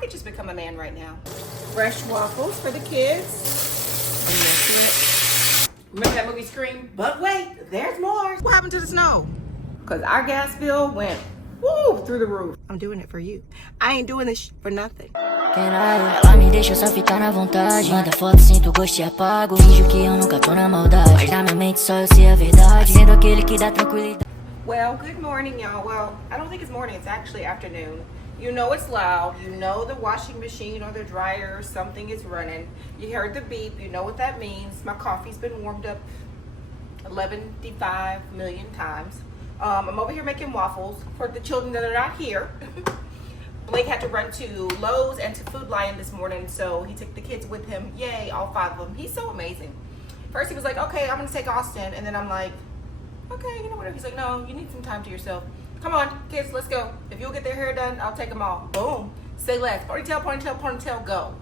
could just become a man right now. Fresh waffles for the kids. Remember that movie Scream? But wait, there's more. What happened to the snow? Because our gas bill went through the roof. I'm doing it for you. I ain't doing this for nothing. Ela me deixa só ficar na vontade. Manda foto, sinto o gosto e apago. Finjo que eu nunca tô na maldade. Mas na minha mente só eu sei a verdade. Sendo aquele que dá tranquilidade. Well, good morning, y'all. Well, I don't think it's morning. It's actually afternoon. You know it's loud. You know the washing machine or the dryer or something is running. You heard the beep. You know what that means. My coffee's been warmed up 11.5 million times. I'm over here making waffles for the children that are not here. Blake had to run to Lowe's and to Food Lion this morning, so he took the kids with him. Yay, all 5 of them. He's so amazing. First he was like, okay, I'm gonna take Austin, and then I'm like, okay, you know whatever. He's like, no, you need some time to yourself. Come on, kids, let's go. If you'll get their hair done, I'll take them all. Boom. Say less. Ponytail, ponytail, ponytail, go.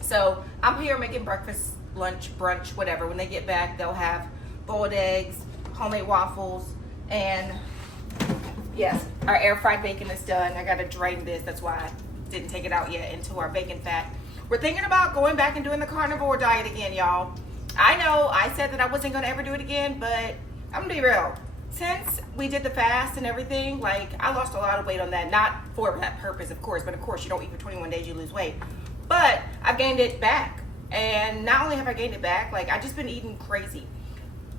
So I'm here making breakfast, lunch, brunch, whatever. When they get back, they'll have boiled eggs, homemade waffles, and yes, our air fried bacon is done. I gotta drain this. That's why I didn't take it out yet into our bacon fat. We're thinking about going back and doing the carnivore diet again, y'all. I know I said that I wasn't gonna ever do it again, but I'm gonna be real. Since we did the fast and everything, like I lost a lot of weight on that. Not for that purpose, of course, but of course you don't eat for 21 days, you lose weight. But I've gained it back. And not only have I gained it back, like I've just been eating crazy.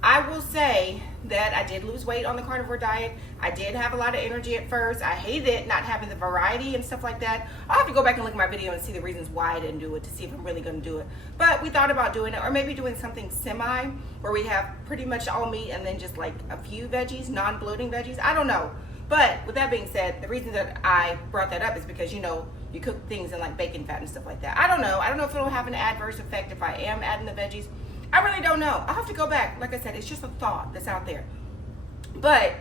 I will say that I did lose weight on the carnivore diet. I did have a lot of energy at first. I hated it, not having the variety and stuff like that. I'll have to go back and look at my video and see the reasons why I didn't do it to see if I'm really gonna do it. But we thought about doing it, or maybe doing something semi, where we have pretty much all meat and then just like a few veggies, non-bloating veggies. I don't know. But with that being said, the reason that I brought that up is because, you know, you cook things in like bacon fat and stuff like that. I don't know. I don't know if it'll have an adverse effect if I am adding the veggies. I really don't know. I'll have to go back. Like I said, it's just a thought that's out there. But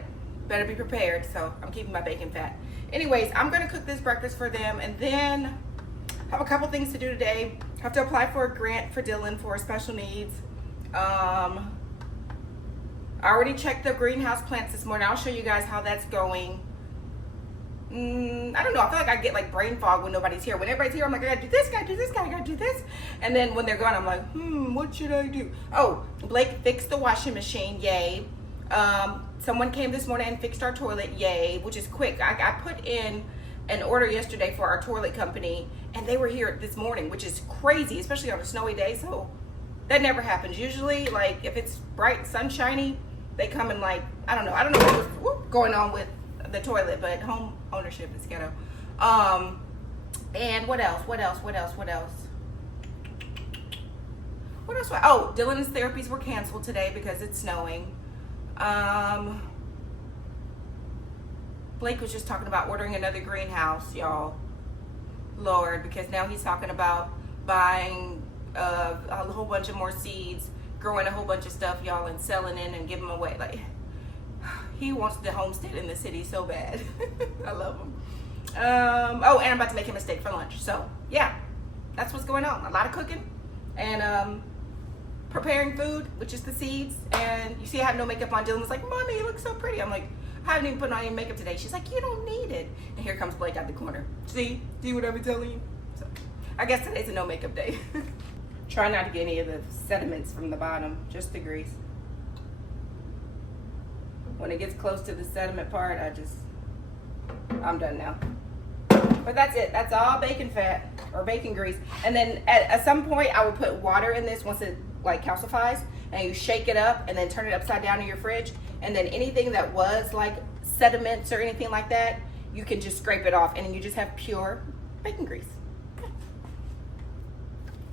better be prepared, so I'm keeping my bacon fat. Anyways, I'm gonna cook this breakfast for them and then have a couple things to do today. Have to apply for a grant for Dylan for special needs. I already checked the greenhouse plants this morning. I'll show you guys how that's going. I don't know. I feel like I get like brain fog when nobody's here. When everybody's here, I'm like, I gotta do this, gotta do this, gotta do this. And then when they're gone, I'm like, what should I do? Oh, Blake fixed the washing machine. Yay. Someone came this morning and fixed our toilet. Yay, which is quick. I put in an order yesterday for our toilet company, and they were here this morning, which is crazy, especially on a snowy day. So that never happens. Usually, like if it's bright, sunshiny, they come and like, I don't know what's going on with the toilet, but home ownership is ghetto. And what else? Oh, Dylan's therapies were canceled today because it's snowing. Blake was just talking about ordering another greenhouse, y'all. Lord, because now he's talking about buying a whole bunch of more seeds, growing a whole bunch of stuff, y'all, and selling it and giving them away. Like, he wants the homestead in the city so bad. I love him. Oh, and I'm about to make him a steak for lunch. So yeah, that's what's going on. A lot of cooking and preparing food, which is the seeds. And you see I have no makeup on. Dylan was like, Mommy, you look so pretty. I'm like, I haven't even put on any makeup today. She's like, you don't need it. And here comes Blake out the corner. See what I've been telling you? So I guess today's a no makeup day. Try not to get any of the sediments from the bottom, just the grease. When it gets close to the sediment part, I'm done now. But that's it. That's all bacon fat or bacon grease. And then at some point, I will put water in this once it like calcifies, and you shake it up and then turn it upside down in your fridge. And then anything that was like sediments or anything like that, you can just scrape it off, and then you just have pure bacon grease.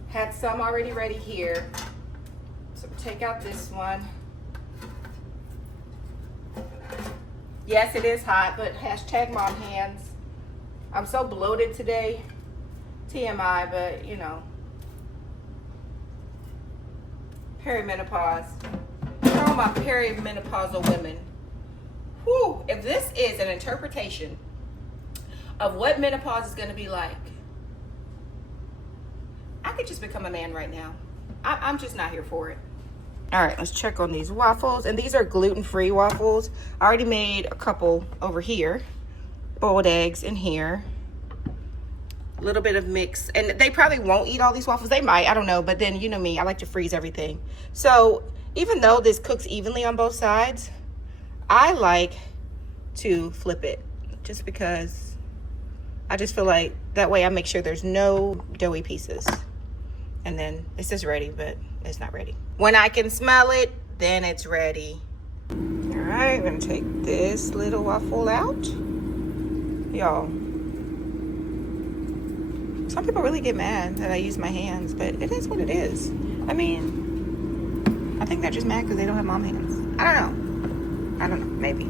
Had some already ready here. So take out this one. Yes, it is hot, but hashtag mom hands. I'm so bloated today. TMI, but you know. Perimenopause. Talking about perimenopausal women. Whew, if this is an interpretation of what menopause is going to be like, I could just become a man right now. I'm just not here for it. All right, let's check on these waffles. And these are gluten-free waffles. I already made a couple over here. Boiled eggs in here. A little bit of mix. And they probably won't eat all these waffles. They might, I don't know. But then, you know me, I like to freeze everything. So even though this cooks evenly on both sides, I like to flip it just because I just feel like that way I make sure there's no doughy pieces. And then it says ready, but it's not ready. When I can smell it, then it's ready. All right, I'm gonna take this little waffle out. Y'all, some people really get mad that I use my hands, but it is what it is. I mean, I think they're just mad because they don't have mom hands. I don't know, maybe.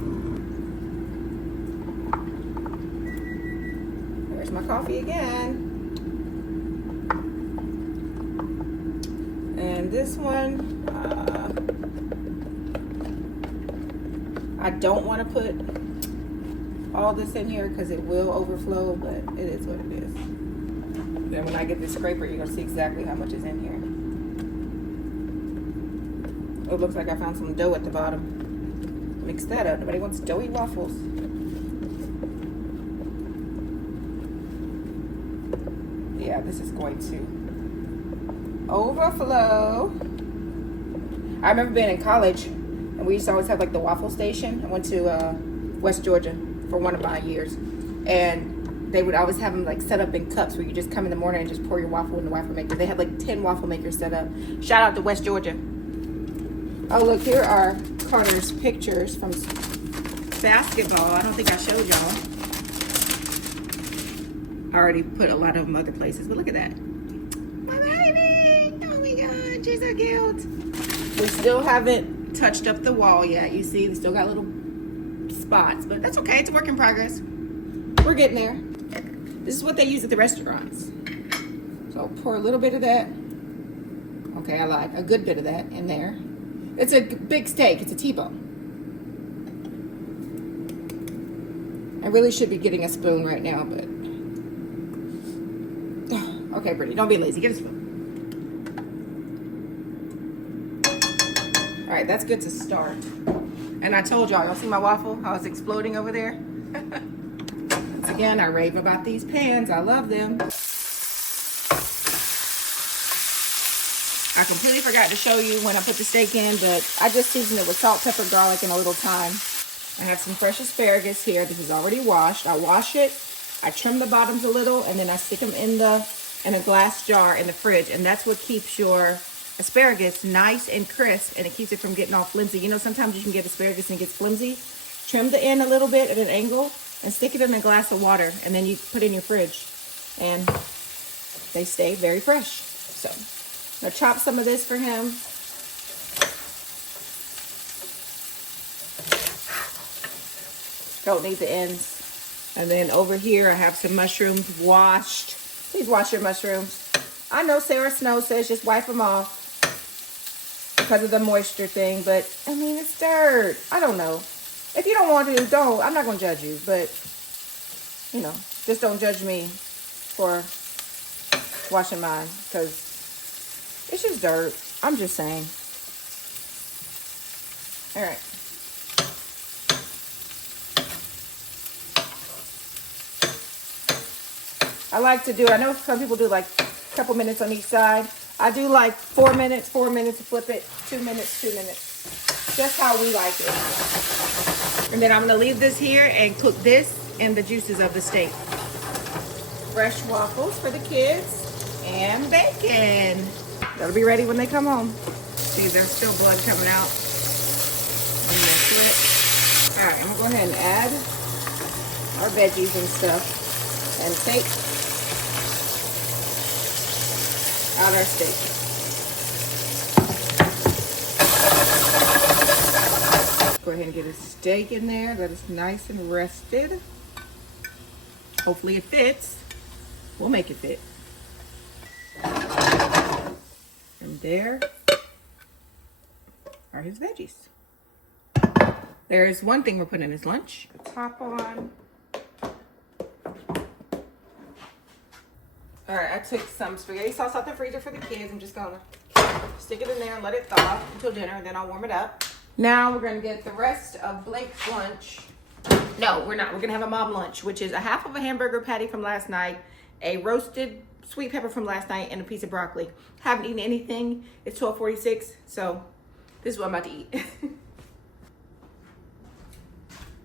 There's my coffee again. And this one, I don't want to put all this in here because it will overflow, but it is what it is. Then when I get this scraper, you're gonna see exactly how much is in here. Oh, it looks like I found some dough at the bottom. Mix that up. Nobody wants doughy waffles. Yeah, this is going to overflow. I remember being in college, and we used to always have like the waffle station. I went to West Georgia for one of my years, and they would always have them like set up in cups where you just come in the morning and just pour your waffle in the waffle maker. They had like 10 waffle makers set up. Shout out to West Georgia. Oh, look, here are Carter's pictures from basketball. I don't think I showed y'all. I already put a lot of them other places, but look at that. My baby! Oh my God, she's so cute. We still haven't touched up the wall yet. You see, we still got little spots, but that's okay. It's a work in progress. We're getting there. This is what they use at the restaurants. So I'll pour a little bit of that. Okay, I lied. A good bit of that in there. It's a big steak. It's a T-bone. I really should be getting a spoon right now, but... Okay, Brittany, don't be lazy. Get a spoon. All right, that's good to start. And I told y'all see my waffle? How it's exploding over there? Once again, I rave about these pans. I love them. I completely forgot to show you when I put the steak in, but I just seasoned it with salt, pepper, garlic, and a little thyme. I have some fresh asparagus here. This is already washed. I wash it, I trim the bottoms a little, and then I stick them in a glass jar in the fridge, and that's what keeps your asparagus nice and crisp, and it keeps it from getting all flimsy. You know, sometimes you can get asparagus and it gets flimsy. Trim the end a little bit at an angle and stick it in a glass of water, and then you put it in your fridge, and they stay very fresh. So I'm gonna chop some of this for him. Don't need the ends. And then over here I have some mushrooms washed. Please wash your mushrooms. I know Sarah Snow says just wipe them off because of the moisture thing, but I mean, it's dirt. I don't know. If you don't want to, don't. I'm not going to judge you, but you know, just don't judge me for washing mine because it's just dirt. I'm just saying. All right. I like to do, I know some people do like a couple minutes on each side. I do like 4 minutes to flip it, 2 minutes, 2 minutes. Just how we like it. And then I'm gonna leave this here and cook this in the juices of the steak. Fresh waffles for the kids and bacon. That'll be ready when they come home. See, there's still blood coming out. All right, I'm gonna go ahead and add our veggies and stuff and take out our steak. Go ahead and get a steak in there that is nice and rested. Hopefully it fits. We'll make it fit. And there are his veggies. There's one thing we're putting in his lunch. Top on. All right, I took some spaghetti sauce out the freezer for the kids. I'm just gonna stick it in there and let it thaw until dinner, and then I'll warm it up. Now we're gonna get the rest of Blake's lunch. No, we're not. We're gonna have a mom lunch, which is a half of a hamburger patty from last night a roasted sweet pepper from last night, and a piece of broccoli. Haven't eaten anything. It's 12:46, so this is what I'm about to eat.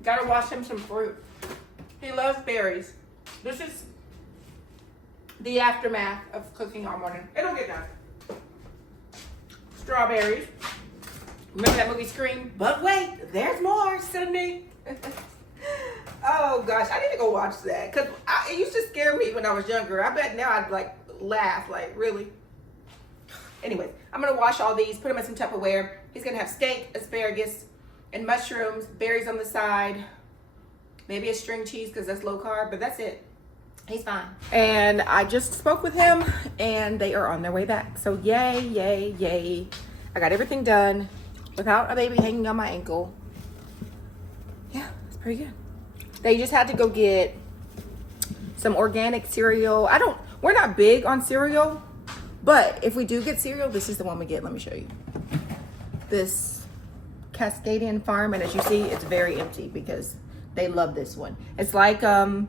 Gotta wash him some fruit. He loves berries. This is the aftermath of cooking all morning. It'll get done. Strawberries. Remember that movie Scream? But wait, there's more, Cindy. Oh gosh, I need to go watch that because it used to scare me when I was younger. I bet now I'd like laugh, like really. Anyways, I'm gonna wash all these, put them in some Tupperware. He's gonna have steak, asparagus, and mushrooms, berries on the side, maybe a string cheese because that's low carb, but that's it. He's fine. And I just spoke with him and they are on their way back. So yay, yay, yay. I got everything done without a baby hanging on my ankle. Yeah, it's pretty good. They just had to go get some organic cereal. We're not big on cereal, but if we do get cereal, this is the one we get. Let me show you. This Cascadian Farm, and as you see, it's very empty because they love this one. It's like a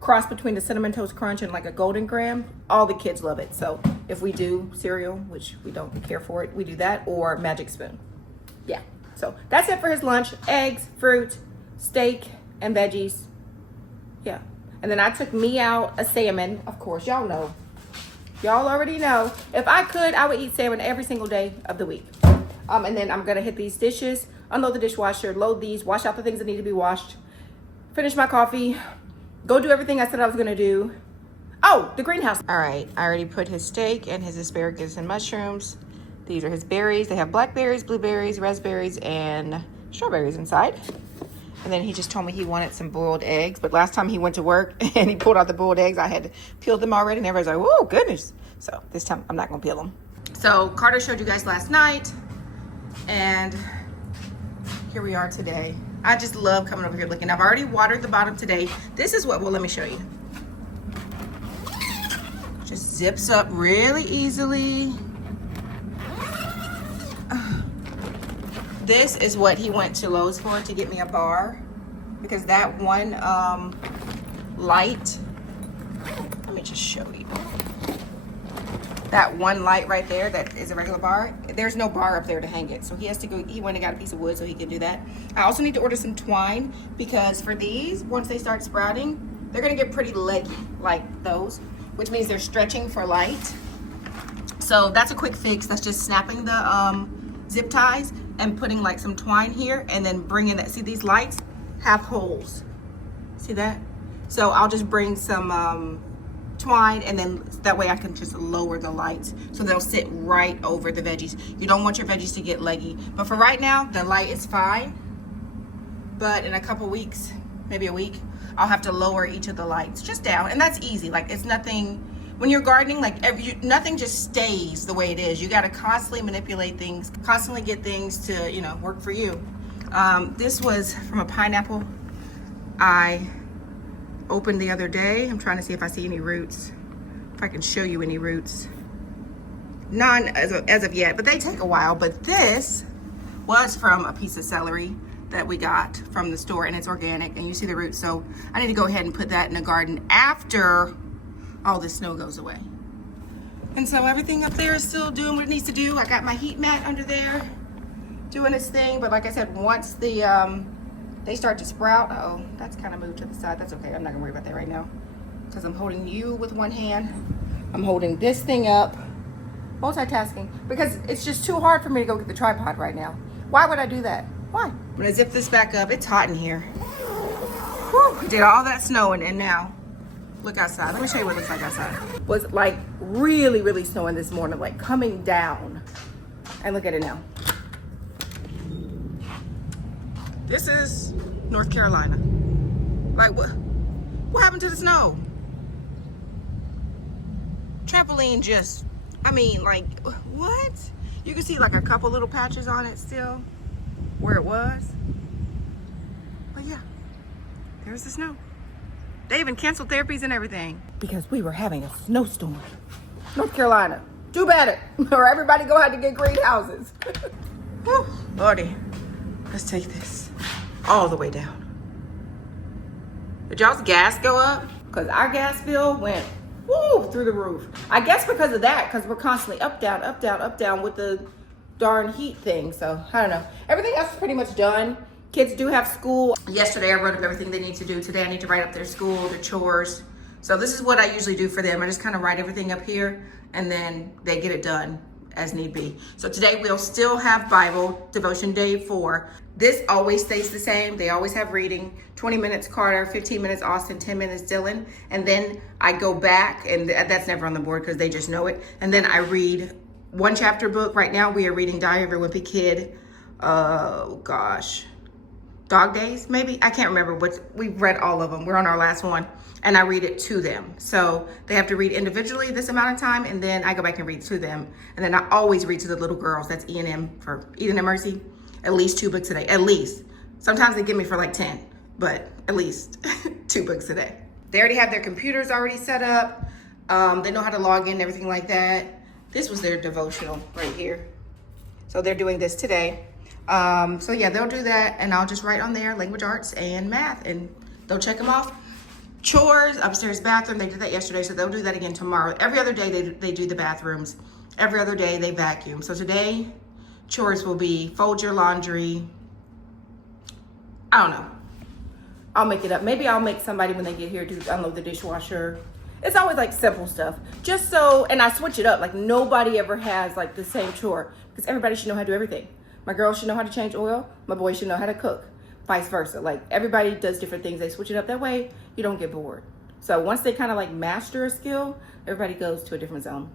cross between the Cinnamon Toast Crunch and like a Golden Graham. All the kids love it. So if we do cereal, which we don't care for it, we do that, or Magic Spoon. Yeah, so that's it for his lunch. Eggs, fruit, steak, and veggies. Yeah, and then I took me out a salmon. Of course, y'all know. Y'all already know. If I could, I would eat salmon every single day of the week. And then I'm gonna hit these dishes, unload the dishwasher, load these, wash out the things that need to be washed, finish my coffee, go do everything I said I was gonna do. Oh, the greenhouse. All right, I already put his steak and his asparagus and mushrooms. These are his berries. They have blackberries, blueberries, raspberries, and strawberries inside. And then he just told me he wanted some boiled eggs. But last time he went to work and he pulled out the boiled eggs, I had to peel them already. And everybody's like, oh, goodness. So this time I'm not gonna peel them. So Carter showed you guys last night. And here we are today. I just love coming over here looking. I've already watered the bottom today. This is what, well, let me show you. Just zips up really easily. This is what he went to Lowe's for, to get me a bar, because that one light, let me just show you. That one light right there that is a regular bar, there's no bar up there to hang it. So he has to go, he went and got a piece of wood so he can do that. I also need to order some twine, because for these, once they start sprouting, they're gonna get pretty leggy like those, which means they're stretching for light. So that's a quick fix. That's just snapping the zip ties and putting like some twine here, and then bringing that, see these lights have holes, see that? So I'll just bring some twine, and then that way I can just lower the lights so they'll sit right over the veggies. You don't want your veggies to get leggy, but for right now the light is fine. But in a couple weeks, maybe a week, I'll have to lower each of the lights just down, and that's easy. Like, it's nothing. When you're gardening, like nothing just stays the way it is. You got to constantly manipulate things, constantly get things to, you know, work for you. This was from a pineapple I opened the other day. I'm trying to see if I see any roots, if I can show you any roots. None as of yet, but they take a while. But this was from a piece of celery that we got from the store, and it's organic, and you see the roots. So I need to go ahead and put that in the garden after all this snow goes away. And so everything up there is still doing what it needs to do. I got my heat mat under there doing its thing, but like I said, once they start to sprout, oh, that's kind of moved to the side. That's okay, I'm not gonna worry about that right now, because I'm holding you with one hand. I'm holding this thing up, multitasking, because it's just too hard for me to go get the tripod right now. Why would I do that? Why? I'm gonna zip this back up. It's hot in here. Whew, did all that snowing, and now look outside. Let me show you what it looks like outside. It was like really, really snowing this morning, like coming down. And look at it now. This is North Carolina. Like, what happened to the snow? Trampoline just, I mean, like, what? You can see like a couple little patches on it still where it was. But yeah, there's the snow. They even canceled therapies and everything because we were having a snowstorm. North Carolina, do better, or everybody go out to get greenhouses. Whew, Lordy, let's take this all the way down. Did y'all's gas go up? because our gas bill went through the roof. I guess because of that, because we're constantly up, down, up, down, up, down with the darn heat thing. So I don't know. Everything else is pretty much done. Kids do have school. Yesterday I wrote up everything they need to do. Today I need to write up their school, their chores. So this is what I usually do for them. I just kind of write everything up here and then they get it done as need be. So today we'll still have Bible devotion day 4. This always stays the same. They always have reading. 20 minutes Carter, 15 minutes Austin, 10 minutes Dylan. And then I go back, and that's never on the board because they just know it. And then I read one chapter book. Right now we are reading Diary of a Wimpy Kid. Oh gosh. Dog Days, maybe? I can't remember, but we've read all of them. We're on our last one, and I read it to them. So they have to read individually this amount of time, and then I go back and read to them. And then I always read to the little girls. That's E&M for Eden and Mercy. At least 2 books a day, at least. Sometimes they give me for like 10, but at least 2 books a day. They already have their computers already set up. They know how to log in and everything like that. This was their devotional right here. So they're doing this today. So yeah, they'll do that, and I'll just write on there language arts and math, and they'll check them off. Chores, upstairs bathroom, they did that yesterday, so they'll do that again tomorrow. Every other day they do the bathrooms. Every other day they vacuum. So today, chores will be fold your laundry. I don't know. I'll make it up. Maybe I'll make somebody when they get here to unload the dishwasher. It's always like simple stuff. Just so, and I switch it up. Like nobody ever has like the same chore because everybody should know how to do everything. My girls should know how to change oil. My boys should know how to cook. Vice versa. Like everybody does different things. They switch it up that way. You don't get bored. So once they kind of like master a skill, everybody goes to a different zone.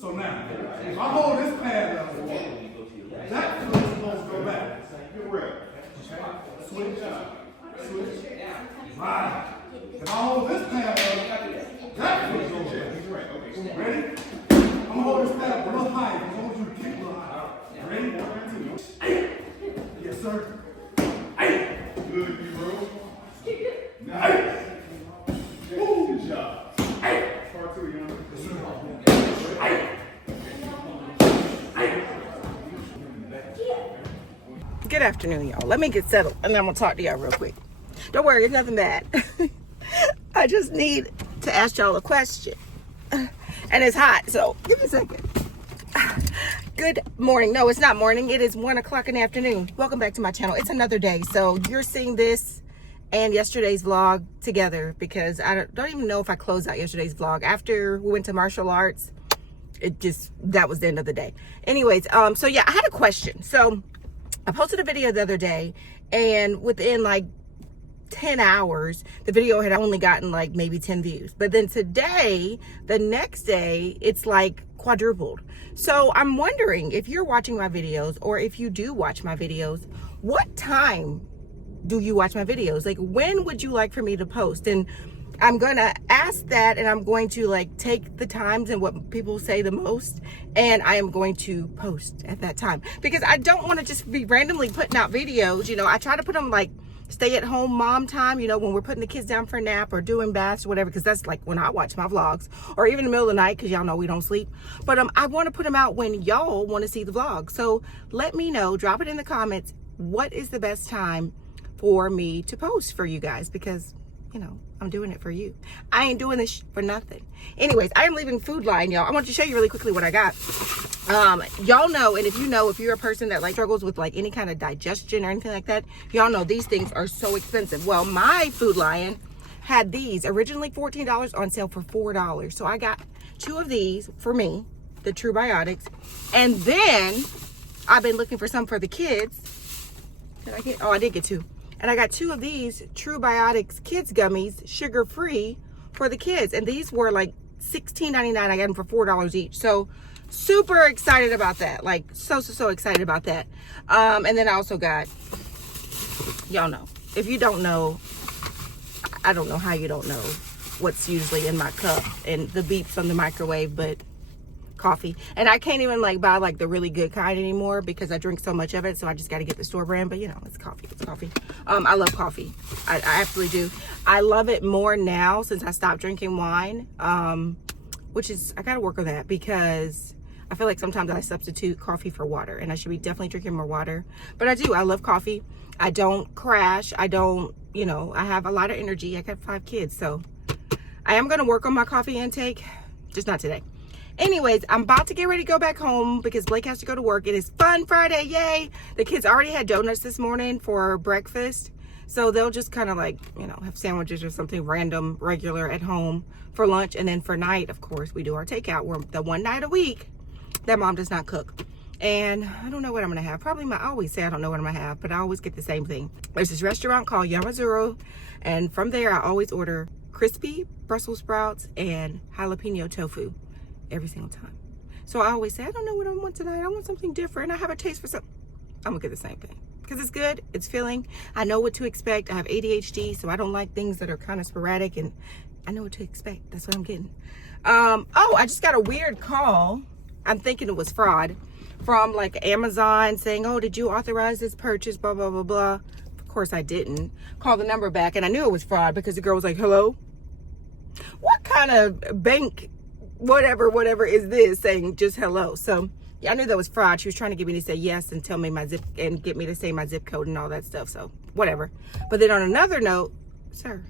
So now, if I hold this pad up, that foot is supposed to go back. Switch. Right. If I hold this pad up, that foot goes back. Ready? I'm gonna hold this pad up a little higher. I want you to kick a little higher. Ready? 1, 2. Yes, sir. Good, you bro. Nice. Good job. Part 2, young. Yes, sir. Good afternoon, y'all. Let me get settled and then I'm gonna talk to y'all real quick. Don't worry, it's nothing bad. I just need to ask y'all a question. And it's hot, so give me a second. Good morning. No, it's not morning. It is 1 o'clock in the afternoon. Welcome back to my channel. It's another day. So you're seeing this and yesterday's vlog together because I don't even know if I closed out yesterday's vlog. After we went to martial arts, that was the end of the day. Anyways, so yeah, I had a question. So I posted a video the other day, and within like 10 hours, the video had only gotten like maybe 10 views. But then today, the next day, it's like quadrupled. So I'm wondering if you're watching my videos, or if you do watch my videos, what time do you watch my videos? Like, when would you like for me to post? And I'm gonna ask that, and I'm going to like take the times and what people say the most, and I am going to post at that time because I don't want to just be randomly putting out videos. You know, I try to put them like stay at home mom time, you know, when we're putting the kids down for a nap or doing baths or whatever, because that's like when I watch my vlogs, or even in the middle of the night because y'all know we don't sleep. But I want to put them out when y'all want to see the vlog. So let me know, drop it in the comments, what is the best time for me to post for you guys, because you know, I'm doing it for you. I ain't doing this for nothing. Anyways, I am leaving Food Line, y'all. I want to show you really quickly what I got. Y'all know, and if you're a person that like struggles with like any kind of digestion or anything like that, y'all know these things are so expensive. Well, my Food Lion had these originally $14 on sale for $4. So I got 2 of these for me, the True Biotics. And then I've been looking for some for the kids. Did I get? Oh, I did get 2. And I got 2 of these True Biotics kids gummies, sugar-free, for the kids. And these were like $16.99. I got them for $4 each. So super excited about that. Like so excited about that. And then I also got, y'all know, if you don't know, I don't know how you don't know what's usually in my cup and the beeps on the microwave, but coffee. And I can't even like buy like the really good kind anymore because I drink so much of it. So I just got to get the store brand, but you know, it's coffee. I love coffee. I absolutely do. I love it more now since I stopped drinking wine. Which is, I got to work on that because I feel like sometimes I substitute coffee for water and I should be definitely drinking more water. But I do. I love coffee. I don't crash. I don't, you know, I have a lot of energy. I got 5 kids. So I am going to work on my coffee intake, just not today. Anyways, I'm about to get ready to go back home because Blake has to go to work. It is Fun Friday. Yay. The kids already had donuts this morning for breakfast. So they'll just kind of like, you know, have sandwiches or something random, regular at home for lunch. And then for night, of course, we do our takeout. We're the one night a week that mom does not cook. And I don't know what I'm going to have. Probably I always say I don't know what I'm going to have, but I always get the same thing. There's this restaurant called Yamazuro. And from there, I always order crispy Brussels sprouts and jalapeno tofu every single time. So I always say, I don't know what I want tonight. I want something different. I have a taste for something. I'm going to get the same thing. Because it's good, it's filling. I know what to expect. I have ADHD, so I don't like things that are kind of sporadic, and I know what to expect. That's what I'm getting. Oh, I just got a weird call. I'm thinking it was fraud from like Amazon saying, oh, did you authorize this purchase, blah, blah, blah, blah. Of course I didn't. Call the number back, and I knew it was fraud because the girl was like, hello? What kind of bank, whatever is this, saying just hello? So yeah, I knew that was fraud. She was trying to get me to say yes and tell me my zip and get me to say my zip code and all that stuff. So whatever. But then on another note, sir,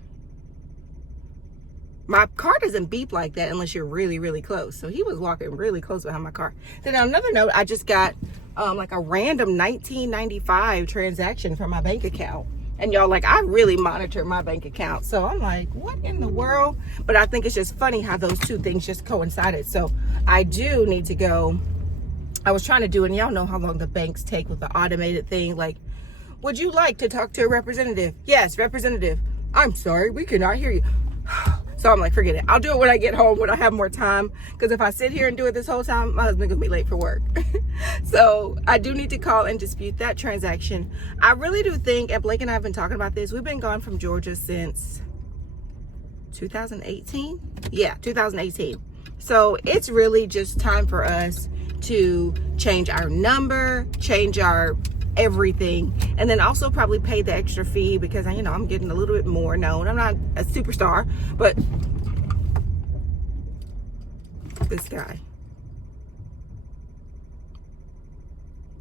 my car doesn't beep like that unless you're really, really close. So he was walking really close behind my car. Then on another note, I just got like a random $19.95 transaction from my bank account. And y'all, like, I really monitor my bank account. So I'm like, what in the world? But I think it's just funny how those two things just coincided. So I do need to go. I was trying to do it, and y'all know how long the banks take with the automated thing. Like, would you like to talk to a representative? Yes, representative. I'm sorry, we cannot hear you. So I'm like, forget it. I'll do it when I get home, when I have more time. Because if I sit here and do it this whole time, my husband's going to be late for work. So I do need to call and dispute that transaction. I really do think, and Blake and I have been talking about this, we've been gone from Georgia since 2018. Yeah, 2018. So it's really just time for us to change our number, change our everything, and then also probably pay the extra fee because, you know, I'm getting a little bit more known. I'm not a superstar, but this guy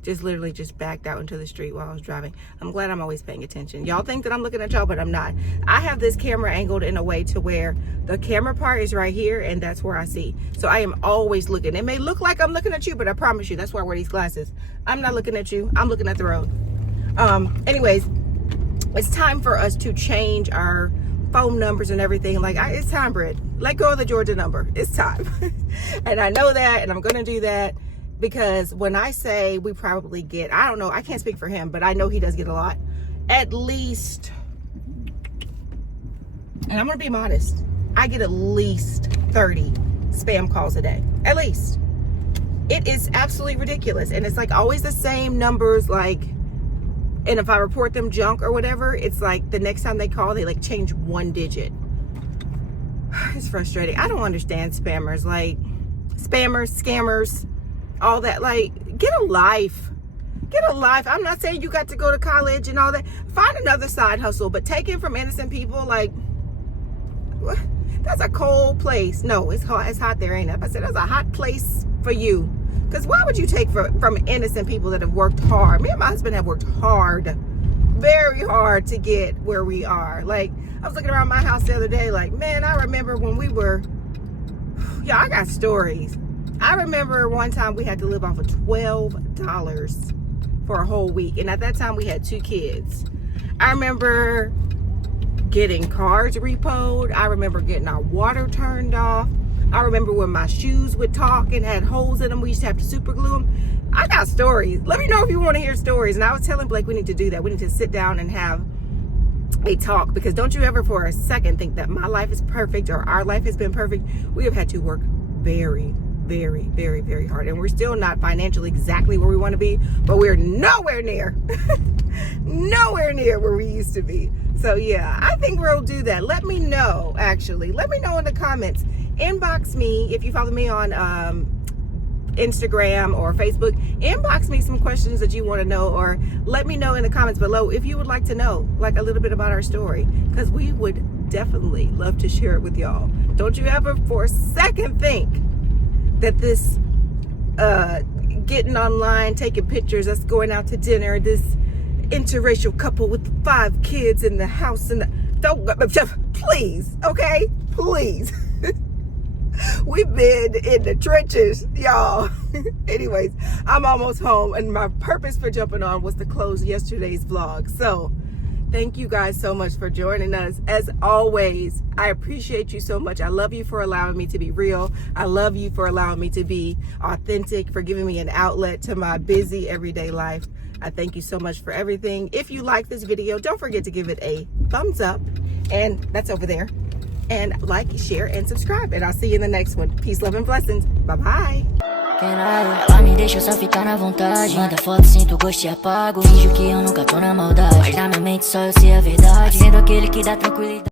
just literally just backed out into the street while I was driving. I'm glad I'm always paying attention. Y'all think that I'm looking at y'all, but I'm not. I have this camera angled in a way to where the camera part is right here, and that's where I see. So I am always looking. It may look like I'm looking at you, but I promise you, that's why I wear these glasses. I'm not looking at you. I'm looking at the road. Anyways, it's time for us to change our phone numbers and everything. Like, it's time, Britt. Let go of the Georgia number. It's time. And I know that, and I'm going to do that. Because when I say we probably get, I don't know, I can't speak for him, but I know he does get a lot. At least, and I'm going to be modest, I get at least 30 spam calls a day. At least. It is absolutely ridiculous. And it's like always the same numbers, like, and if I report them junk or whatever, it's like the next time they call, they like change one digit. It's frustrating. I don't understand spammers, like spammers, scammers, all that. Like, get a life. I'm not saying you got to go to college and all that. Find another side hustle, but take it from innocent people. Like, what? That's a cold place. No, it's hot. It's hot there, ain't it? I said that's a hot place for you. Because why would you take from innocent people that have worked hard? Me and my husband have worked hard, very hard to get where we are. Like, I was looking around my house the other day, like, man, I remember when we were, yeah, I got stories. I remember one time we had to live off of $12 for a whole week. And at that time we had 2 kids. I remember getting cars repoed. I remember getting our water turned off. I remember when my shoes would talk and had holes in them. We used to have to super glue them. I got stories. Let me know if you want to hear stories. And I was telling Blake we need to do that. We need to sit down and have a talk, because don't you ever for a second think that my life is perfect or our life has been perfect. We have had to work very, very, very, very hard, and we're still not financially exactly where we want to be, but we're nowhere near nowhere near where we used to be. So yeah, I think we'll do that. Let me know, actually. Let me know in the comments. Inbox me if you follow me on Instagram or Facebook. Inbox me some questions that you want to know, or let me know in the comments below if you would like to know like a little bit about our story, because we would definitely love to share it with y'all. Don't you ever for a second think that this getting online, taking pictures, us going out to dinner, this interracial couple with 5 kids in the house, and don't, please, okay, please. We've been in the trenches, y'all. Anyways, I'm almost home, and my purpose for jumping on was to close yesterday's vlog. So thank you guys so much for joining us. As always, I appreciate you so much. I love you for allowing me to be real. I love you for allowing me to be authentic, for giving me an outlet to my busy everyday life. I thank you so much for everything. If you like this video, don't forget to give it a thumbs up, and that's over there. And like, share, and subscribe. And I'll see you in the next one. Peace, love, and blessings. Bye-bye. Ela me deixa só ficar na vontade. Manda foto, sinto gosto e apago. Finjo que eu nunca tô na maldade. Mas na minha mente só eu sei a verdade. Sendo aquele que dá tranquilidade.